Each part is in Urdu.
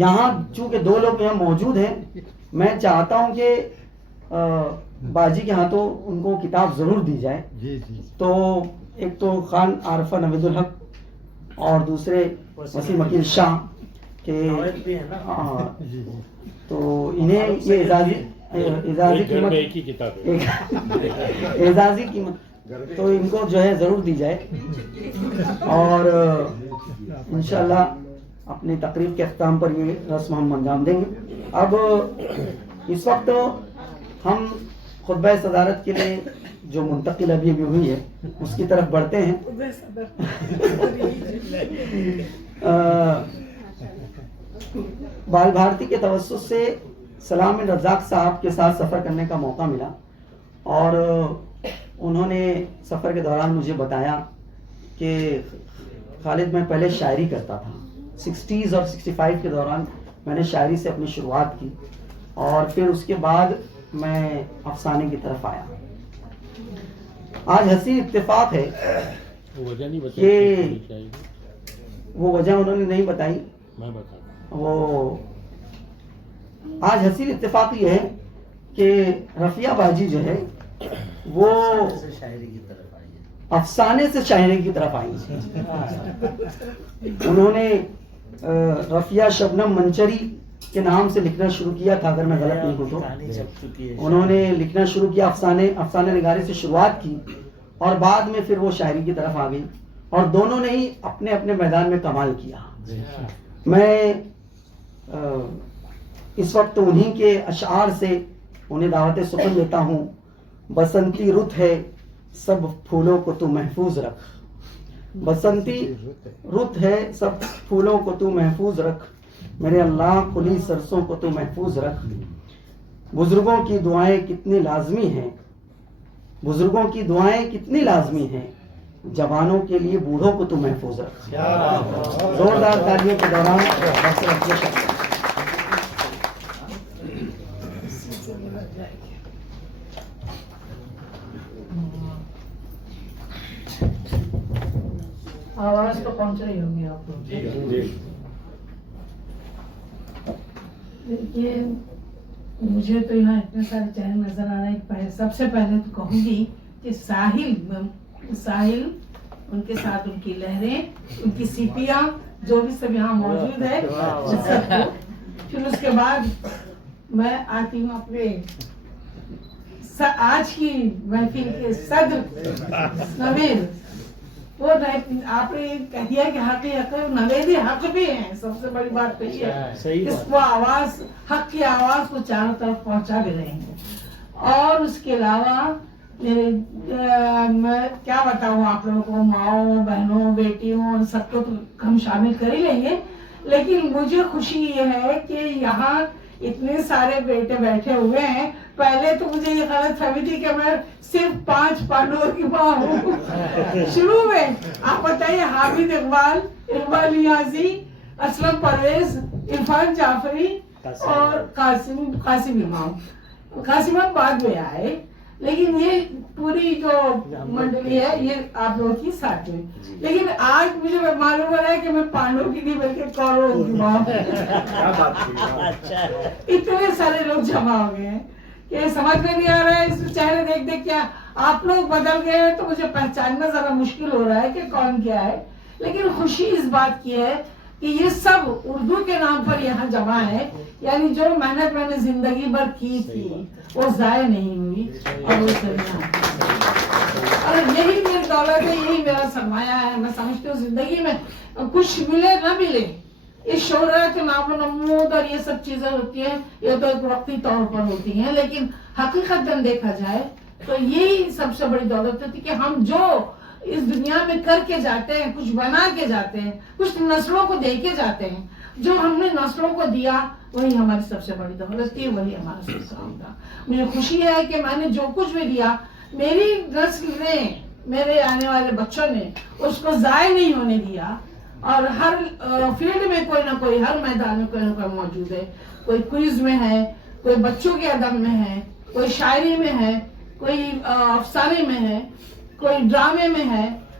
یہاں چونکہ دو لوگ یہاں موجود ہیں، میں چاہتا ہوں کہ باجی کے ہاتھوں ان کو کتاب ضرور دی جائے. تو ایک تو خان عارفہ نوید الحق اور دوسرے وسیم عقیل شاہ کہ تو انہیں یہ اعزازی قیمت تو ان کو جو ہے ضرور دی جائے. اور انشاءاللہ اپنی تقریب کے اختتام پر یہ رسم ہم انجام دیں گے. اب اس وقت ہم خطبہ صدارت کے لیے جو منتقل ابھی ہوئی ہے اس کی طرف بڑھتے ہیں. بال بھارتی کے توسط سے سلام رزاق صاحب کے ساتھ سفر کرنے کا موقع ملا اور انہوں نے سفر کے دوران مجھے بتایا کہ خالد میں پہلے شاعری کرتا تھا. 60s اور 65 کے دوران میں نے شاعری سے اپنی شروعات کی اور پھر اس کے بعد میں افسانے کی طرف آیا. آج حسین اتفاق ہے کہ وہ وجہ انہوں نے نہیں بتائی. وہ آج حسین اتفاق یہ ہے کہ رفیہ باجی جو ہے وہ افسانے سے شاعری کی طرف آئی. انہوں نے رفیہ شبنم منچری کے نام سے لکھنا شروع کیا تھا اگر میں غلط نہیں ہوں تو. انہوں نے لکھنا شروع کیا، افسانے نگاری سے شروعات کی اور بعد میں پھر وہ شاعری کی طرف آ گئی اور دونوں نے ہی اپنے اپنے میدان میں کمال کیا. میں اس وقت انہی کے اشعار سے انہیں دعوت سخن دیتا ہوں. بسنتی رت ہے سب پھولوں کو تو محفوظ رکھ، بسنتی رت ہے سب پھولوں کو تو محفوظ رکھ، میرے اللہ کھلی سرسوں کو تو محفوظ رکھ. بزرگوں کی دعائیں کتنی لازمی ہیں، بزرگوں کی دعائیں کتنی لازمی ہیں، جوانوں کے لیے بوڑھوں کو تو محفوظ رکھ. زوردار تالیوں کے دوران آواز تو پہنچ رہی ہوگی آپ کو. دیکھیے مجھے تو یہاں اتنے سارے چہرے نظر آ رہے ہیں. سب سے پہلے تو کہوں گی کہ ساحل ان کے ساتھ ان کی لہریں، ان کی سیپیاں جو بھی سب یہاں موجود ہے سب کو. پھر اس کے بعد میں آتی ہوں اپنے آج کی محفل کے صدر نوید. وہ آپ نے کہہ دیا کہ حق نویدی حق بھی ہیں. سب سے بڑی بات تو یہ ہے اس کو آواز، حق کی آواز کو چاروں طرف پہنچا بھی رہے ہیں. اور اس کے علاوہ میں کیا بتاؤں آپ لوگوں کو، ماؤں بہنوں بیٹیوں سب کو ہم شامل کر ہی لیں گے. لیکن مجھے خوشی یہ ہے کہ یہاں اتنے سارے بیٹے بیٹھے ہوئے ہیں. پہلے تو مجھے یہ غلط فہمی تھی کہ میں صرف 5 پانڈووں کی ماں ہوں. شروع میں آپ بتائیے حامد اقبال نیازی، اسلم پرویز، عرفان جعفری اور قاسم امام. قاسم امام بعد میں آئے، لیکن یہ پوری جو منڈلی ہے یہ آپ لوگوں کی ساتھ میں. لیکن آج مجھے معلوم ہو رہا ہے کہ میں پانڈو کی نہیں بلکہ کوروں کی ماں. اتنے سارے لوگ جمع ہو گئے ہیں کہ سمجھ میں نہیں آ رہا ہے. اس چہرے دیکھ دیکھ کیا آپ لوگ بدل گئے ہیں تو مجھے پہچاننا ذرا مشکل ہو رہا ہے کہ کون کیا ہے. لیکن خوشی اس بات کی ہے کہ یہ سب اردو کے نام پر یہاں جمع ہے. یعنی جو محنت میں نے زندگی بھر کی تھی وہ ضائع نہیں ہوئی اور وہ اور یہی میری دولت ہے، یہی میرا سرمایہ ہے. میں سمجھتی ہوں زندگی میں کچھ ملے نہ ملے، اس شہرت نام و نمود اور یہ سب چیزیں ہوتی ہیں، یہ تو ایک وقتی طور پر ہوتی ہیں. لیکن حقیقت دیکھا جائے تو یہی سب سے بڑی دولت ہوتی کہ ہم جو اس دنیا میں کر کے جاتے ہیں، کچھ بنا کے جاتے ہیں، کچھ نسلوں کو دے کے جاتے ہیں. جو ہم نے نسلوں کو دیا وہی ہماری سب سے بڑی دولت تھی، وہی ہمارا سب کام تھا. مجھے خوشی ہے کہ میں نے جو کچھ بھی دیا میری نسل نے، میرے آنے والے بچوں نے اس کو ضائع نہیں ہونے دیا. اور ہر فیلڈ میں کوئی نہ کوئی، ہر میدان میں کوئی نہ کوئی موجود ہے. کوئی کوئز میں ہے، کوئی بچوں کے ادب میں ہے، کوئی شاعری میں ہے، کوئی افسانے میں ہے، کوئی ڈرامے میں ہے،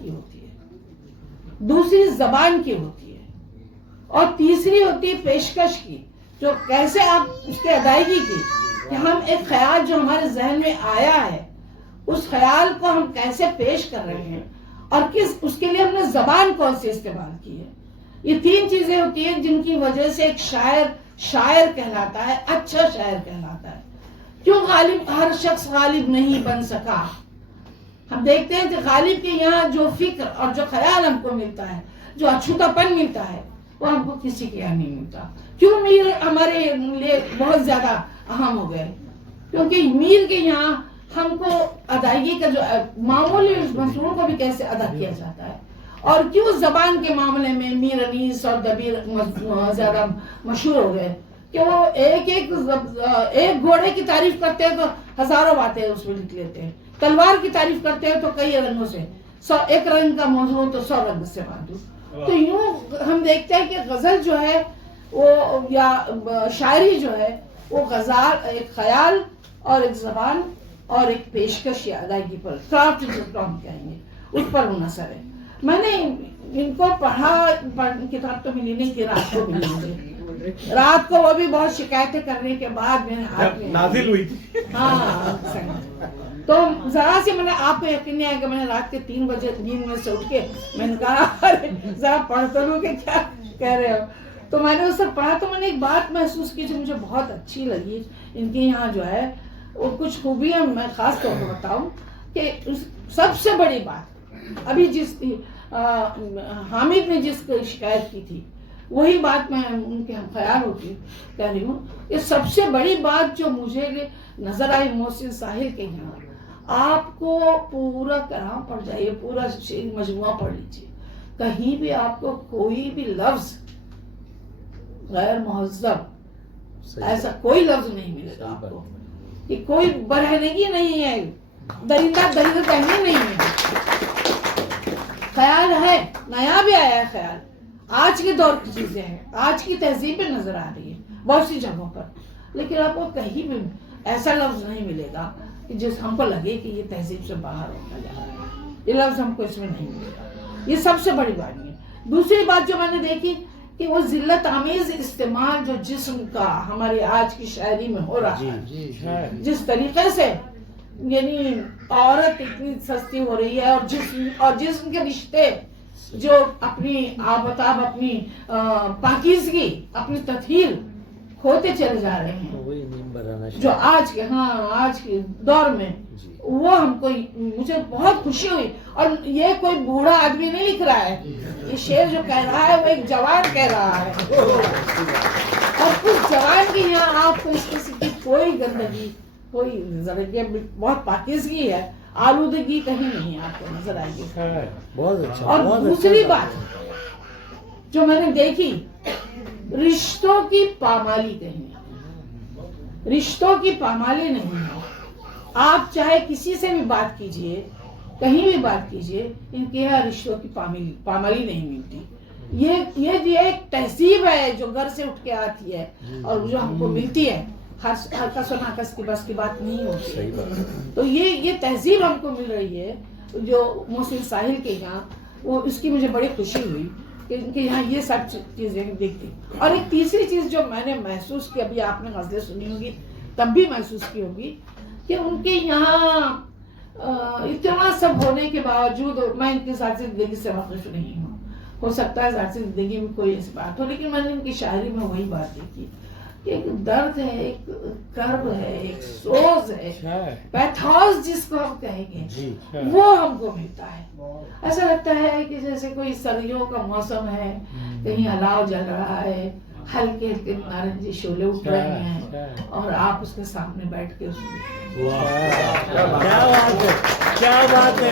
کی ہوتی ہے، دوسری زبان کی ہوتی ہے، اور تیسری ہوتی ہے پیشکش کی، جو کیسے آپ اس کی ادائیگی کی، کہ ہم ایک خیال جو ہمارے ذہن میں آیا ہے اس خیال کو ہم کیسے پیش کر رہے ہیں، اور اس کے لیے ہم نے زبان کون سی استعمال کی ہے۔ یہ تین چیزیں ہوتی ہیں جن کی وجہ سے ایک شاعر کہلاتا ہے، اچھا شاعر کہلاتا ہے۔ کیوں ہر شخص غالب نہیں بن سکا؟ ہم دیکھتے ہیں کہ غالب کے یہاں جو فکر اور جو خیال ہم کو ملتا ہے، جو اچھوتا پن ملتا ہے، وہ ہم کو کسی کے یہاں نہیں ملتا۔ کیوں میر ہمارے لیے بہت زیادہ اہم ہو گئے؟ کیونکہ میر کے یہاں ہم کو ادائیگی کا جو معمولی منصوروں کو بھی کیسے ادا کیا جاتا ہے، اور کیوں زبان کے معاملے میں میر انیس اور دبیر زیادہ مشہور ہو گئے کہ وہ ایک گھوڑے کی تعریف کرتے ہیں تو ہزاروں باتیں اس میں لکھ لیتے ہیں، تلوار کی تعریف کرتے ہیں تو کئی رنگوں سے، ایک رنگ کا موضوع تو 100 رنگ سے باندھو۔ تو یوں ہم دیکھتے ہیں کہ غزل جو ہے وہ یا شاعری جو ہے وہ غزال ایک خیال اور ایک زبان اور ایک پیشکش یا ادائیگی پر، کرافٹ جس کو ہم کہیں گے، اس پر منحصر ہے۔ میں نے ان کو پڑھا، کتاب تو ملی نہیں تھی، رات کو ملی مجھے، رات کو وہ بھی بہت شکایتیں کرنے کے بعد میں نے نازل ہوئی تھی۔ ہاں تو ذرا سی میں نے آپ کو یقین نہیں آئے گا، میں نے رات کے 3 بجے نیند میں سے اٹھ کے میں نے کہا ذرا پڑھ تو لوں کہ کیا کہہ رہے ہو۔ تو میں نے اس سے پڑھا تو میں نے ایک بات محسوس کی جو مجھے بہت اچھی لگی ان کے یہاں جو ہے وہ کچھ خوبیاں میں خاص طور پر بتاؤں کہ سب سے بڑی بات ابھی جس حامد نے جس کو شکایت کی تھی وہی بات میں ان کے خیال ہوتی کہہ رہی ہوں کہ سب سے بڑی بات جو مجھے نظر آئی محسن ساحل کے یہاں، آپ کو پورا کلام پڑھ جائیے، پورا شعر مجموعہ پڑھ لیجیے، کہیں بھی آپ کو کوئی بھی لفظ غیر مہذب ایسا کوئی لفظ نہیں ملے گا آپ کو، کہ کوئی برہنگی نہیں ہے، درندہ دہنی نہیں ہے، خیال ہے، نیا بھی آیا ہے خیال، آج کے دور کی چیزیں ہیں، آج کی تہذیب میں نظر آ رہی ہے بہت سی جگہوں پر، لیکن آپ کو کہیں بھی ایسا لفظ نہیں ملے گا کہ جس ہم کو لگے کہ یہ تہذیب سے باہر ہوتا جا رہا ہے، یہ لفظ ہم کو اس میں نہیں ملے گا۔ یہ سب سے بڑی بات ہے۔ دوسری بات جو میں نے دیکھی کہ وہ ذلت آمیز استعمال جو جسم کا ہمارے آج کی شاعری میں ہو رہا ہے، جس طریقے سے یعنی عورت اتنی سستی ہو رہی ہے اور جسم کے رشتے جو اپنی آبتاب اپنی پاکیزگی اپنی تطہیر کھوتے چلے جا رہے ہیں جو آج کے دور میں، وہ ہم کو مجھے بہت خوشی ہوئی۔ اور یہ کوئی بوڑھا آدمی نہیں لکھ رہا ہے، یہ شعر جو کہہ رہا ہے وہ ایک جوان کہہ رہا ہے، اور اس جوان کی یہاں آپ کو اس قسم کی کوئی گندگی، کوئی بہت پاکیزگی ہے، آلودگی کہیں نہیں آپ کو نظر آئے گی۔ بہت اچھا۔ اور دوسری بات جو میں نے دیکھی، رشتوں کی پامالی کہیں، رشتوں کی پامالی نہیں ہے۔ آپ چاہے کسی سے بھی بات کیجئے، کہیں بھی بات کیجئے، ان کے یہاں رشتوں کی پامالی نہیں ملتی۔ یہ ایک تہذیب ہے جو گھر سے اٹھ کے آتی ہے اور جو ہم کو ملتی ہے، ہر کس و ناکس کی بس کی بات نہیں ہوتی ہے۔ تو یہ تہذیب ہم کو مل رہی ہے جو محسن ساحل کے یہاں، وہ اس کی مجھے بڑی خوشی ہوئی کہ ان کے یہاں یہ سب چیزیں دیکھتی۔ اور ایک تیسری چیز جو میں نے محسوس کی، ابھی آپ نے غزلیں سنی ہوگی تب بھی محسوس کی ہوگی، کہ ان کے یہاں اتنا سب ہونے کے باوجود، میں ان کی ذاتی زندگی سے واقف نہیں ہوں، ہو سکتا ہے ذاتی زندگی میں کوئی ایسی بات ہو، لیکن میں نے ان کی شاعری میں وہی بات دیکھی کہ ایک درد ہے، ایک کرب ہے، ایک سوز ہے، پیتھوس جس کو ہم کہیں گے، وہ ہم کو ملتا ہے۔ ایسا لگتا ہے کہ جیسے کوئی سردیوں کا موسم ہے، کہیں الاؤ جل رہا ہے، ہلکے ہلکے نارنجی شعلے اٹھ رہے ہیں، اور آپ اس کے سامنے بیٹھ کے کیا بات ہے۔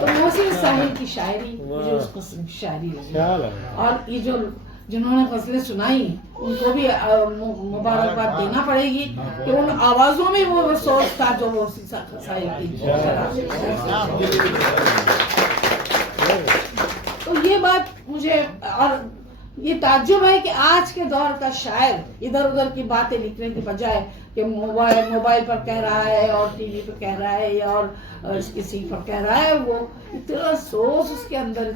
تو محسن ساحل کی شاعری مجھے اس قسم کی شاعری لگی، اور یہ جنہوں نے غزلیں سنائی ان کو بھی مبارکباد دینا پڑے گی کہ ان آوازوں میں وہ سوچ تھا جو وہ ساحل کی۔ تو یہ بات مجھے، اور یہ تعجب ہے کہ آج کے دور کا شاعر ادھر ادھر کی باتیں لکھنے کی بجائے کہ موبائل پر کہہ رہا ہے اور ٹی وی پہ کہہ رہا ہے یا اور کسی پر کہہ رہا ہے، وہ اتنا سوز اس کے اندر،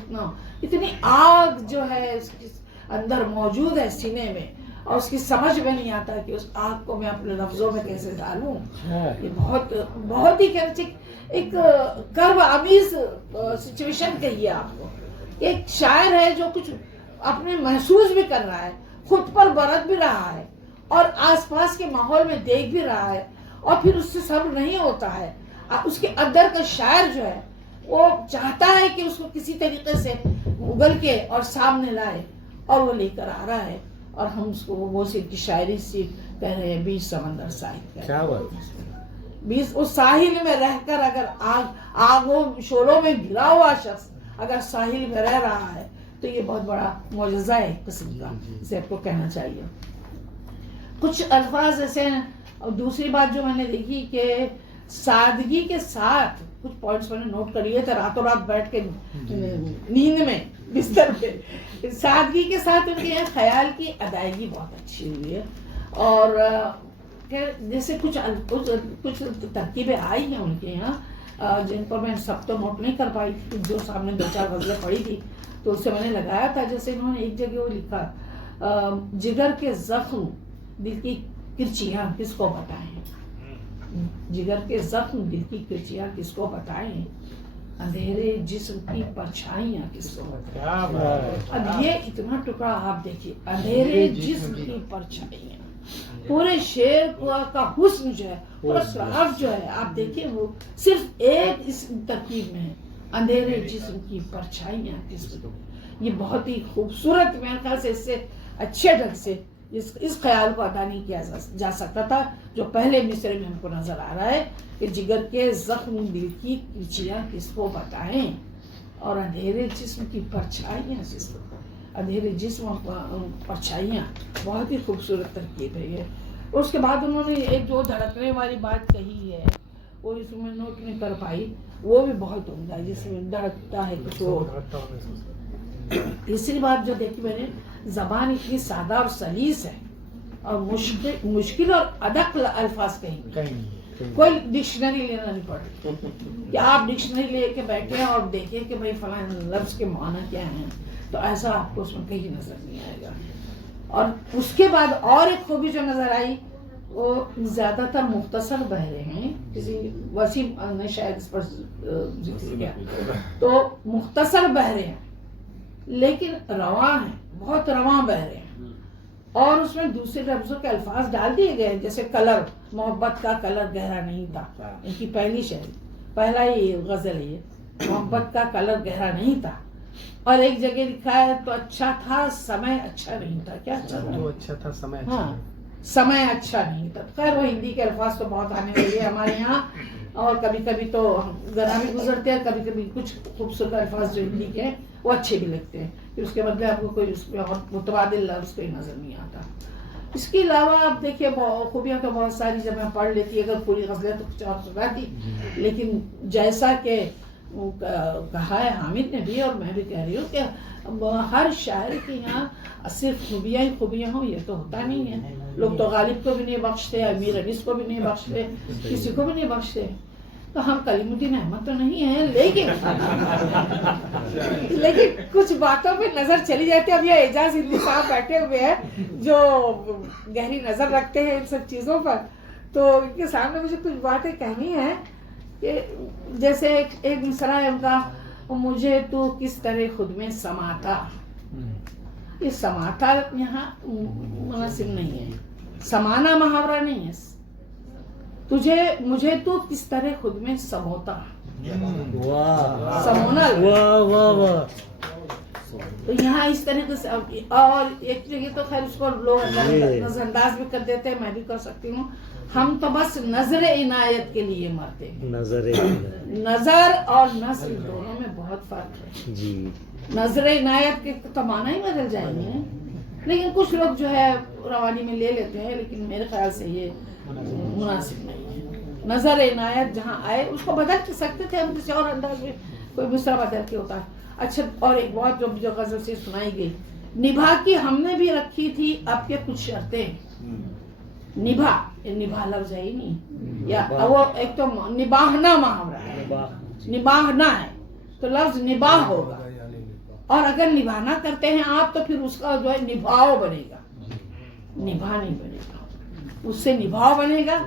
اتنی آگ جو ہے اس کے اندر موجود ہے سینے میں، اور اس کی سمجھ میں نہیں آتا کہ اس آگ کو میں اپنے لفظوں میں کیسے ڈالوں. یہ بہت بہت ہی ایک کرب آمیز سچویشن کہیے آپ کو. ایک شاعر ہے جو کچھ اپنے محسوس بھی کر رہا ہے، خود پر برت بھی رہا ہے اور آس پاس کے ماحول میں دیکھ بھی رہا ہے، اور پھر اس سے صبر نہیں ہوتا ہے. اس کے اندر کا شاعر جو ہے وہ چاہتا ہے کہ اس کو کسی طریقے سے اگل کے اور سامنے لائے، اور وہ لے کر آ رہا ہے، اور ہم اس کو وہ صرف کی شاعری سے کہہ رہے ہیں، بیچ سمندر ساحل. کیا بات ہے. بیچ اس ساحل میں رہ کر اگر آگوں شولوں میں گرا ہوا شخص اگر ساحل میں رہ رہا ہے تو یہ بہت بڑا معجزہ ہے ایک قسم کا، اسے آپ کو کہنا چاہیے. کچھ الفاظ ایسے ہیں. اور دوسری بات جو میں نے دیکھی کہ سادگی کے ساتھ کچھ پوائنٹس میں نے نوٹ کر لیے تھے راتوں رات بیٹھ کے نیند میں بستر پہ، سادگی کے ساتھ ان کے یہاں خیال کی ادائیگی بہت اچھی ہوئی ہے. اور جیسے کچھ ترکیبیں آئی ہیں ان کے یہاں جن پر میں سب تو نوٹ نہیں کر پائی تھی، جو سامنے 2-4 غزلیں پڑھی تھی تو اس سے میں نے لگایا تھا. جیسے انہوں نے ایک جگہ وہ لکھا، جگر کے زخم دل کی کرچیاں کس کو بتائیں، جگر کے زخم دل کی کرچیاں کس کو بتائیں، اندھیرے جسم کی پرچھائیاں کس کو بتائیں. اب یہ اتنا ٹکڑا آپ دیکھیے، اندھیرے جسم کی پرچھائیاں، پورے شعر کا حسن جو ہے، پورا سراف جو ہے، آپ دیکھیں وہ صرف ایک اس ترکیب میں ہے، اندھیرے جسم کی پرچھائیاں کس کو. یہ بہت ہی خوبصورت، میرے خیال سے اس سے اچھے ڈھنگ سے اس خیال کو ادا نہیں کیا جا سکتا تھا جو پہلے مصرے میں ہم کو نظر آ رہا ہے کہ جگر کے زخم دل کی کرچیاں کس کو بتائیں، اور اندھیرے جسم کی پرچھائیاں کس کو. اندھیرے جسم پرچھائیاں بہت ہی خوبصورت ترکیب ہے یہ. اور اس کے بعد انہوں نے ایک جو دھڑکنے والی بات کہی ہے وہ اس میں نوٹ نہیں کر پائی، وہ بھی بہت عمدہ ہے، جس میں دھڑکتا ہے کچھ وہ. تیسری بات جو دیکھی میں نے، زبان اتنی سادہ اور سلیس ہے، اور مشکل اور ادق الفاظ کہیں کوئی ڈکشنری لینا نہیں پڑتا کہ آپ ڈکشنری لے کے بیٹھے اور دیکھیں کہ بھائی فلاں لفظ کے معنی کیا ہیں، تو ایسا آپ کو اس میں کہیں نظر نہیں آئے گا. اور اس کے بعد اور ایک خوبی جو نظر آئی، وہ زیادہ تر مختصر بحرے ہیں، کسی وسیم نے شاید اس پر ذکر کیا، تو مختصر بحرے ہیں لیکن رواں ہیں، بہت رواں بحرے ہیں. اور اس میں دوسرے لفظوں کے الفاظ ڈال دیے گئے، جیسے کلر، محبت کا کلر گہرا نہیں تھا، ان کی پہلی شعر، پہلا ہی غزل ہے یہ، محبت کا کلر گہرا نہیں تھا. اور ایک جگہ لکھا ہے تو اچھا تھا سمے اچھا نہیں تھا. کیا اچھا تھا؟ جو اچھا تھا سمے اچھا ہاں، نہیں. سمے اچھا نہیں تھا. خیر وہ ہندی کے الفاظ تو بہت آنے لگے ہمارے یہاں، اور کبھی کبھی تو ذرا بھی گزرتے ہیں، کبھی کبھی کچھ خوبصورت الفاظ جو ہندی کے ہیں وہ اچھے بھی لگتے ہیں، پھر اس کے بدلے آپ کو کوئی اس میں اور متبادل لفظ کوئی نظر نہیں آتا. اس کے علاوہ آپ دیکھیے خوبیاں تو بہت ساری، جب میں پڑھ لیتی اگر پوری غزلیں تو کچھ اور سناتی، لیکن جیسا کہ کہا ہے حامد نے بھی اور میں بھی کہہ رہی ہوں کہ ہر شاعر کے یہاں صرف خوبیاں ہی خوبیاں ہوں یہ تو ہوتا نہیں ہے. لوگ تو غالب کو بھی نہیں بخشتے، امیر انیس کو بھی نہیں بخشتے، کسی کو بھی نہیں بخشتے. تو ہم کلیم الدین احمد تو نہیں ہیں، لیکن کچھ باتوں پہ نظر چلی جاتی ہے. اب یہ اعجاز ہندی صاحب بیٹھے ہوئے ہیں جو گہری نظر رکھتے ہیں ان سب چیزوں پر، تو ان کے سامنے مجھے کچھ باتیں کہنی ہیں کہ جیسے ایک مصرع ہے ان کا، مجھے تو کس طرح خود میں سماتا. یہ سماتا یہاں مناسب نہیں ہے، سمانا محاورہ نہیں ہے. مجھے تو کس طرح خود میں سموتا، سمونا. تو یہاں اس طریقے سے، اور ایک جگہ تو خیر اس کو لوگ نظر انداز بھی کر دیتے ہیں، میں بھی کر سکتی ہوں، ہم تو بس نظر عنایت کے لیے مرتے ہیں. نظر اور نظر دونوں میں بہت فرق ہے جی. نظر عنایت کے تو معنی ہی بدل جائیں گے، لیکن کچھ لوگ جو ہے روانی میں لے لیتے ہیں، لیکن میرے خیال سے یہ مناسب نہیں ہے. نظر عنایت جہاں آئے اس کو بدل سکتے تھے ہم کسی اور انداز میں، کوئی مصرع بدل کے ہوتا ہے. اچھا، اور ایک بات جو غزل سے سنائی گئی نبھا کی ہم نے بھی رکھی تھی آپ کے کچھ شرطیں. نبھا نبھا لفظ ہے ہی نہیں, یا وہ ایک تو نباہنا محاورہ ہے, نباہنا ہے تو لفظ نباہ ہوگا, اور اگر نبھانا کرتے ہیں آپ تو پھر اس کا جو ہے نبھاؤ بنے گا, نبھا نہیں بنے گا, اس سے نبھاؤ بنے گا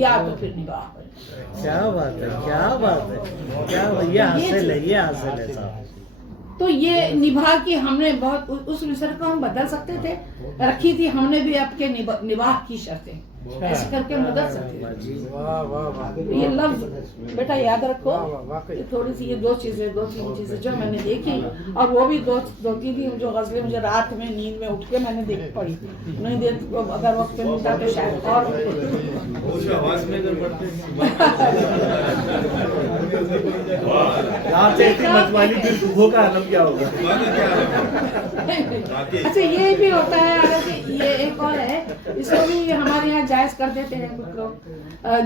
یا تو پھر نباہ بنے گا. کیا بات ہے, کیا بات ہے, کیا یہ حاصل ہے, یہ حاصل ہے صاحب. تو یہ نبھا کی ہم نے بہت, اس مصر کو ہم بدل سکتے تھے, رکھی تھی ہم نے بھی آپ کے نباہ کی شرطیں, ایسے کر کے بدل سکتے تھے. یہ لفظ بیٹا یاد رکھو, یہ تھوڑی سی یہ دو تین چیزیں جو میں نے دیکھی, اور وہ بھی دو تین جو غزلیں مجھے رات میں نیند میں اٹھ کے میں نے دیکھ پڑھی, نہیں دیکھ اگر وقت میں ملتا تو شاید اور اچھا یہ بھی ہوتا ہے. یہ ایک اور ہے, اس کو بھی ہمارے یہاں جائز کر دیتے ہیں کچھ لوگ,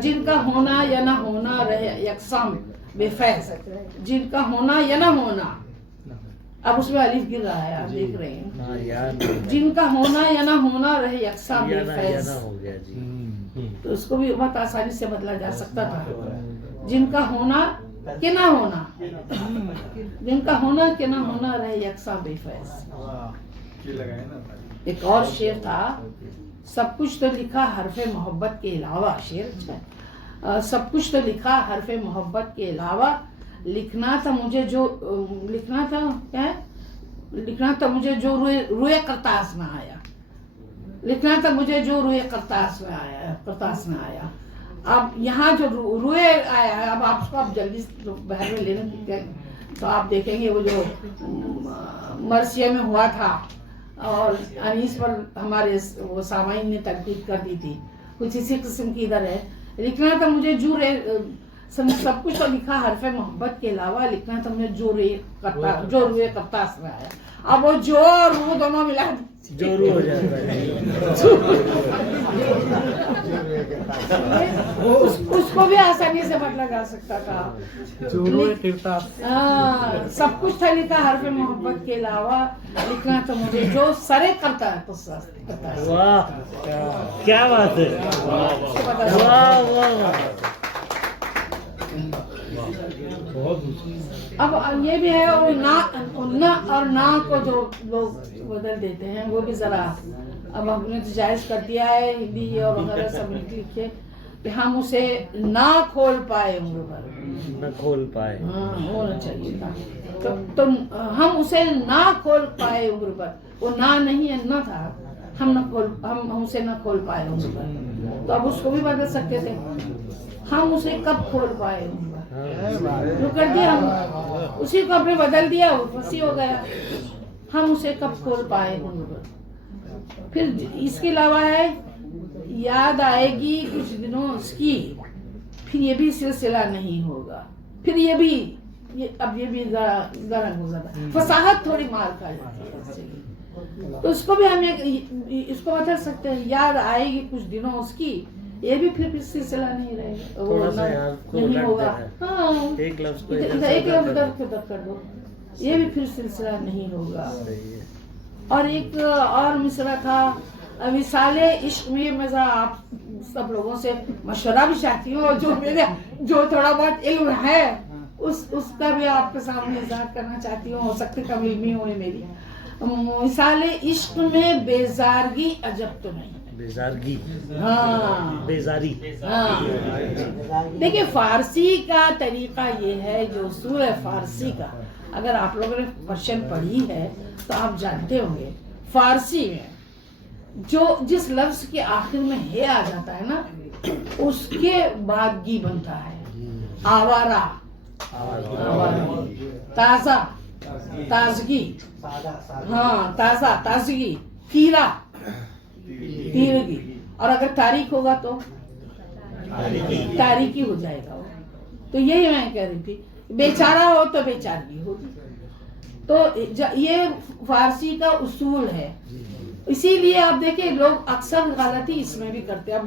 جن کا ہونا یا نہ ہونا رہے یکساں بے فیض, جن کا ہونا یا نہ ہونا, اب اس میں الف گر رہا ہے آپ دیکھ رہے ہیں, جن کا ہونا یا نہ ہونا رہے یکساں بے فیض, تو اس کو بھی بہت آسانی سے بدلا جا سکتا تھا. جن کا ہونا کہ نہ ہونا, جن کا ہونا کہ نہ ہونا رہے یکساں بے فیض. ایک اور شعر تھا, سب کچھ تو لکھا حرف محبت کے علاوہ, شعر سب کچھ تو لکھا حرف محبت کے علاوہ, لکھنا تھا مجھے جو لکھنا تھا کیا ہے, لکھنا تھا مجھے جو روئے کرتاس نہ آیا, لکھنا تھا مجھے جو روئے کرتاس نہ آیا. اب یہاں جو روئے آیا ہے, اب آپ کو اب جلدی باہر میں لینے تو آپ دیکھیں گے وہ جو مرثیہ میں ہوا تھا, اور انیس پر ہمارے وہ سامعین نے تنقید کر دی تھی, کچھ اسی قسم کی ادھر ہے. لکھنا تھا مجھے سب کچھ تو لکھا حرف محبت کے علاوہ, لکھنا تھا مجھے جو روئے کرتاس نہ آیا. اب وہ جو اور رو دونوں ملا جو رو ہو جاتا ہے, اس کو بھی آسانی سے بدلا جا سکتا تھا. سب کچھ تھا لکھا حرف محبت کے علاوہ, لکھنا تو مجھے جو سرے کرتا ہے. واہ کیا بات ہے, واہ واہ. اب یہ بھی ہے, نہ اور نہ کو جو لوگ بدل دیتے ہیں وہ بھی ذرا, اب ہم نے جائز کر دیا ہے ہندی اور وغیرہ سب لکھے کہ ہم اسے نہ کھول پائے عمر بھر, نہ کھول پائے, ہونا چاہیے تھا. تو ہم اسے نہ کھول پائے عمر بھر, وہ نہ نہیں ہے نہ تھا, ہم اسے نہ کھول پائے عمر بھر, تو اب اس کو بھی بدل سکتے تھے, ہم اسے کب کھول پائے عمر بھر, جو کر دیا ہم اسی کو اپنے بدل دیا, وہ پھنسی ہو گیا, ہم اسے کب کھول پائے عمر بھر. پھر اس کے علاوہ ہے, یاد آئے گی کچھ دنوں اس کی, پھر یہ بھی سلسلہ نہیں ہوگا, پھر یہ بھی اب یہ بھی ذرا گزرا, فصاحت تھوڑی مار کھا جاتی ہے, تو اس کو بھی ہم اس کو بدل سکتے ہیں. یاد آئے گی کچھ دنوں اس کی, یہ بھی پھر سلسلہ نہیں رہے گا, وہ نہیں ہوگا. ہاں ایک لفظ ایک لفظ ادھر کر دو, یہ بھی پھر سلسلہ نہیں ہوگا. اور ایک اور مصرع تھا, وصال عشق میں میں ذرا آپ سب لوگوں سے مشورہ بھی چاہتی ہوں, جو تھوڑا بہت علم ہے اس کا بھی آپ کے سامنے اظہار کرنا چاہتی ہوں, ہو سکتی کم علمی ہوئے میری. وصال عشق میں بیزارگی عجب تو نہیں, بیزارگی, ہاں بیزاری. دیکھیں فارسی کا طریقہ یہ ہے, جو اصول ہے فارسی کا, اگر آپ لوگوں نے پرشین پڑھی ہے تو آپ جانتے ہوں گے, فارسی میں جو جس لفظ کے آخر میں ہے آ جاتا ہے نا, اس کے بعد گی بنتا ہے. آوارہ, تازہ, تازگی, ہاں تازہ, تازگی, تیرا, تیرگی, اور اگر تاریخ ہوگا تو تاریخی ہو جائے گا. تو یہی میں کہہ رہی تھی, بیچارہ ہو تو بیچارگی ہوگی. تو یہ فارسی کا اصول ہے, اسی لیے آپ دیکھیں لوگ اکثر غلطی اس میں بھی کرتے ہیں. اب